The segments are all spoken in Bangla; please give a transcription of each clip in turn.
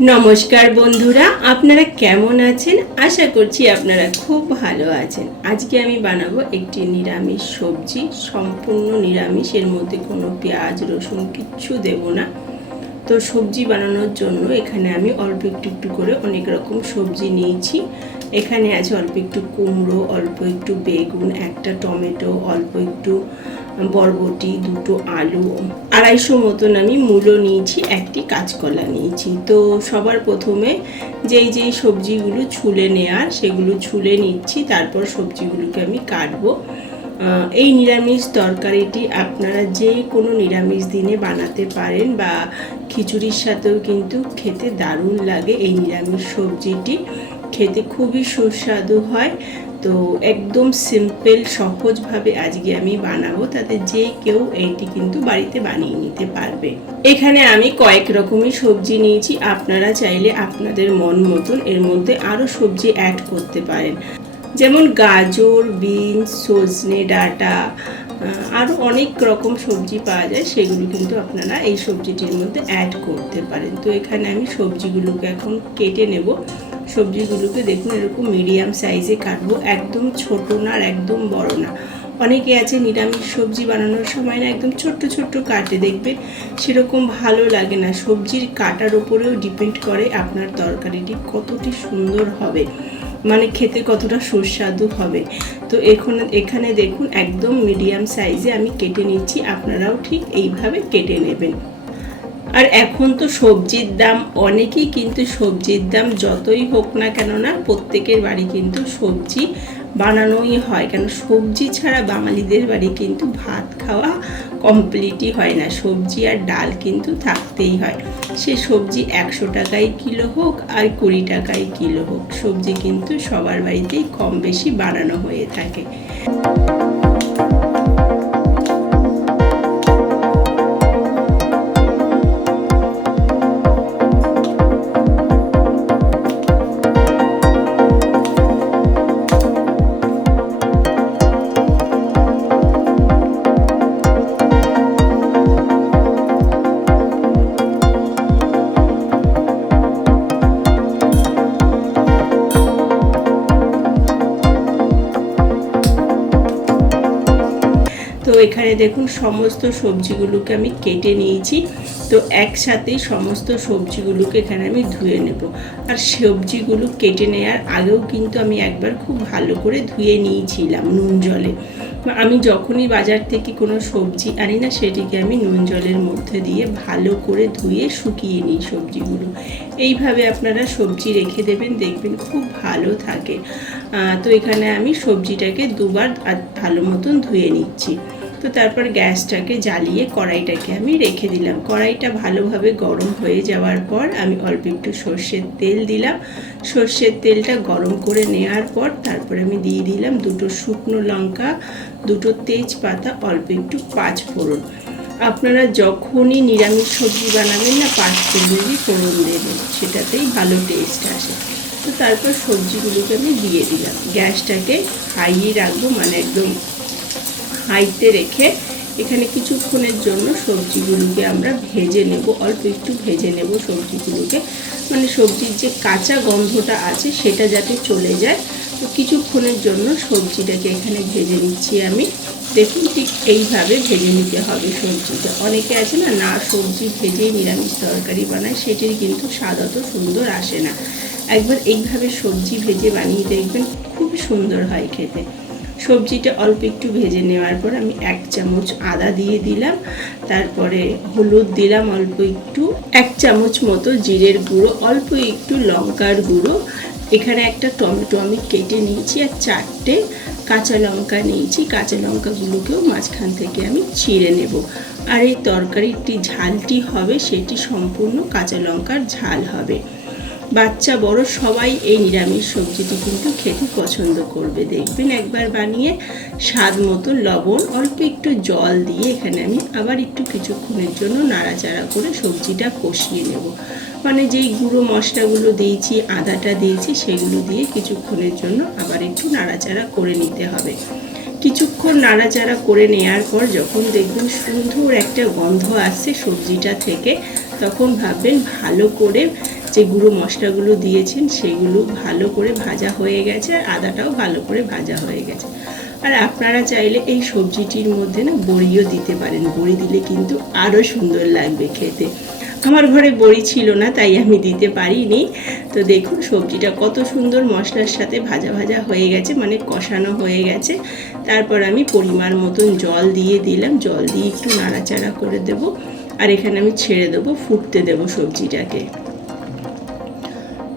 নমস্কার বন্ধুরা, আপনারা কেমন আছেন? আশা করছি আপনারা খুব ভালো আছেন। আজকে আমি বানাবো একটি নিরামিষ সবজি, সম্পূর্ণ নিরামিষ। এর মধ্যে কোনো পেঁয়াজ রসুন কিচ্ছু দেব না। তো সবজি বানানোর জন্য এখানে আমি অল্প একটু করে অনেক রকম সবজি নিয়েছি। এখানে আছে অল্প একটু কুমড়ো, অল্প একটু বেগুন, একটা টমেটো, অল্প একটু বরবটি, দুটো আলু, 250 মতন আমি মূলো নিয়েছি, একটি কাঁচকলা নিয়েছি। তো সবার প্রথমে যেই সবজিগুলো ছুলে নেওয়ার সেগুলো ছুলে নিচ্ছি, তারপর সবজিগুলোকে আমি কাটবো। এই নিরামিষ তরকারিটি আপনারা যে কোনো নিরামিষ দিনে বানাতে পারেন বা খিচুড়ির সাথেও কিন্তু খেতে দারুণ লাগে। এই নিরামিষ সবজিটি খেতে খুবই সুস্বাদু হয়। তো একদম সিম্পল সহজভাবে আজকে আমি বানাবো, তাতে যে কেউ এইটি কিন্তু বাড়িতে বানিয়ে নিতে পারবে। এখানে আমি কয়েক রকমের সবজি নিয়েছি, আপনারা চাইলে আপনাদের মন মতন এর মধ্যে আরও সবজি অ্যাড করতে পারেন, যেমন গাজর, বিনস, সজনে ডাঁটা, আরও অনেক রকম সবজি পাওয়া যায়, সেগুলো কিন্তু আপনারা এই সবজিটির মধ্যে অ্যাড করতে পারেন। তো এখানে আমি সবজিগুলোকে এখন কেটে নেব। সবজিগুলোকে দেখুন এরকম মিডিয়াম সাইজে কাটবো, একদম ছোট না আর একদম বড় না। অনেকে আছে নিরামিষ সবজি বানানোর সময় না একদম ছোট্ট ছোট্ট কাটে, দেখবেন সেরকম ভালো লাগে না। সবজির কাটার উপরেও ডিপেন্ড করে আপনার তরকারিটি কতটি সুন্দর হবে, মানে খেতে কতটা সুস্বাদু হবে। তো এখানে দেখুন একদম মিডিয়াম সাইজে আমি কেটে নিচ্ছি, আপনারাও ঠিক এইভাবে কেটে নেবেন। আর এখন তো সবজির দাম, অনেকেই কিন্তু সবজির দাম যতই হোক না কেন না, প্রত্যেকের বাড়ি কিন্তু সবজি বানানোই হয়, কেন সবজি ছাড়া বাঙালিদের বাড়ি কিন্তু ভাত খাওয়া কমপ্লিটই হয় না। সবজি আর ডাল কিন্তু থাকতেই হয়, সে সবজি 100 টাকায় কিলো হোক আর 20 টাকায় কিলো হোক, সবজি কিন্তু সবার বাড়িতেই কম বেশি বানানো হয়ে থাকে। তো এখানে দেখুন সমস্ত সবজিগুলোকে আমি কেটে নিয়েছি। তো একসাথেই সমস্ত সবজিগুলোকে এখানে আমি ধুয়ে নেব। আর সবজিগুলো কেটে নেওয়ার আগেও কিন্তু আমি একবার খুব ভালো করে ধুয়ে নিয়েছিলাম নুন জলে। আমি যখনই বাজার থেকে কোনো সবজি আনি না, সেটিকে আমি নুন জলের মধ্যে দিয়ে ভালো করে ধুয়ে শুকিয়ে নিই সবজিগুলো। এইভাবে আপনারা সবজি রেখে দেবেন, দেখবেন খুব ভালো থাকে। তো এখানে আমি সবজিটাকে দুবার ভালো মতন ধুয়ে নিচ্ছি। তো তারপর গ্যাসটাকে জ্বালিয়ে কড়াইটাকে আমি রেখে দিলাম। কড়াইটা ভালোভাবে গরম হয়ে যাওয়ার পর আমি অল্প একটু সর্ষের তেল দিলাম। সর্ষের তেলটা গরম করে নেওয়ার পর তারপরে আমি দিয়ে দিলাম দুটো শুকনো লঙ্কা, দুটো তেজপাতা, অল্প একটু 5 ফোড়ন। আপনারা যখনই নিরামিষ সবজি বানাবেন না 5 ফোড়নই ফোড়ন দেবেন, সেটাতেই ভালো টেস্ট আসে। তো তারপর সবজিগুলোকে আমি দিয়ে দিলাম। গ্যাসটাকে হাইয়ে রাখবো, মানে একদম হাইতে রেখে এখানে কিছুক্ষণের জন্য সবজিগুলোকে আমরা ভেজে নেব, অল্প একটু ভেজে নেব সবজিগুলোকে, মানে সবজির যে কাঁচা গন্ধটা আছে সেটা যাতে চলে যায়। তো কিছুক্ষণের জন্য সবজিটাকে এখানে ভেজে নিচ্ছি আমি। দেখুন ঠিক এইভাবে ভেজে নিতে হবে সবজিটা। অনেকে আছে না না সবজি ভেজেই নিরামিষ তরকারি বানায়, সেটির কিন্তু স্বাদ অত সুন্দর আসে না। একবার এইভাবে সবজি ভেজে বানিয়ে দেখবেন, খুব সুন্দর হয় খেতে। সবজিটা অল্প একটু ভেজে নেওয়ার পর আমি 1 চামচ আদা দিয়ে দিলাম, তারপরে হলুদ দিলাম অল্প একটু, 1 চামচ মতো জিরের গুঁড়ো, অল্প একটু লঙ্কার গুঁড়ো। এখানে একটা টমেটো আমি কেটে নিয়েছি আর 4টে কাঁচা লঙ্কা নিয়েছি। কাঁচা লঙ্কাগুলোকেও মাঝখান থেকে আমি ছিঁড়ে নেব। আর এই তরকারিটি ঝালটি হবে সেটি সম্পূর্ণ কাঁচা লঙ্কার ঝাল হবে। বাচ্চা বড় সবাই এই নিরামিষ সবজিটি কিন্তু খেতে পছন্দ করবে, দেখবেন একবার বানিয়ে। স্বাদ মতো লবণ, অল্প একটু জল দিয়ে এখানে আমি আবার একটু কিছুক্ষণের জন্য নাড়াচাড়া করে সবজিটা কষিয়ে নেব। মানে যেই গুঁড়ো মশলাগুলো দিয়েছি, আদাটা দিয়েছি, সেগুলো দিয়ে কিছুক্ষণের জন্য আবার একটু নাড়াচাড়া করে নিতে হবে। কিছুক্ষণ নাড়াচাড়া করে নেওয়ার পর যখন দেখবেন সুন্দর একটা গন্ধ আসছে সবজিটা থেকে, তখন ভাববেন ভালো করে যে গুঁড়ো মশলাগুলো দিয়েছেন সেগুলো ভালো করে ভাজা হয়ে গেছে, আর আদাটাও ভালো করে ভাজা হয়ে গেছে। আর আপনারা চাইলে এই সবজিটির মধ্যে না বড়িও দিতে পারেন, বড়ি দিলে কিন্তু আরও সুন্দর লাগবে খেতে। আমার ঘরে বড়ি ছিল না, তাই আমি দিতে পারিনি। তো দেখুন সবজিটা কত সুন্দর মশলার সাথে ভাজা ভাজা হয়ে গেছে, মানে কষানো হয়ে গেছে। তারপর আমি পরিমাণ মতন জল দিয়ে দিলাম, জল দিয়ে একটু নাড়াচাড়া করে দেব। আর এখানে আমি ছেড়ে দেবো, ফুটতে দেবো সবজিটাকে।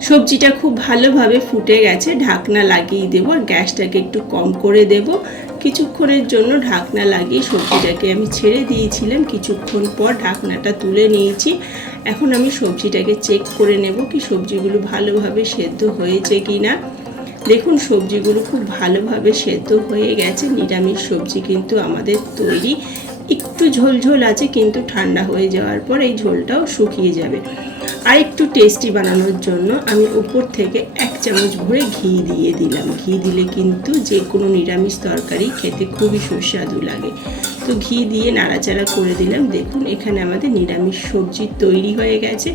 সবজিটা খুব ভালোভাবে ফুটে গেছে, ঢাকনা লাগিয়ে দেবো, আর গ্যাসটাকে একটু কম করে দেব। কিছুক্ষণের জন্য ঢাকনা লাগিয়ে সবজিটাকে আমি ছেড়ে দিয়েছিলাম, কিছুক্ষণ পর ঢাকনাটা তুলে নিয়েছি। এখন আমি সবজিটাকে চেক করে নেব কি সবজিগুলো ভালোভাবে সেদ্ধ হয়েছে কি না। দেখুন সবজিগুলো খুব ভালোভাবে সেদ্ধ হয়ে গেছে, নিরামিষ সবজি কিন্তু আমাদের তৈরি। একটু ঝোলঝোল আছে, কিন্তু ঠান্ডা হয়ে যাওয়ার পর এই ঝোলটাও শুকিয়ে যাবে। আর একটু টেস্টি বানানোর জন্য আমি উপর থেকে 1 চামচ ভরে ঘি দিয়ে দিলাম। ঘি দিলে কিন্তু যে কোনো নিরামিষ তরকারি খেতে খুবই সুস্বাদু লাগে। তো ঘি দিয়ে নাড়াচাড়া করে দিলাম। দেখুন এখানে আমাদের নিরামিষ সবজি তৈরি হয়ে গেছে।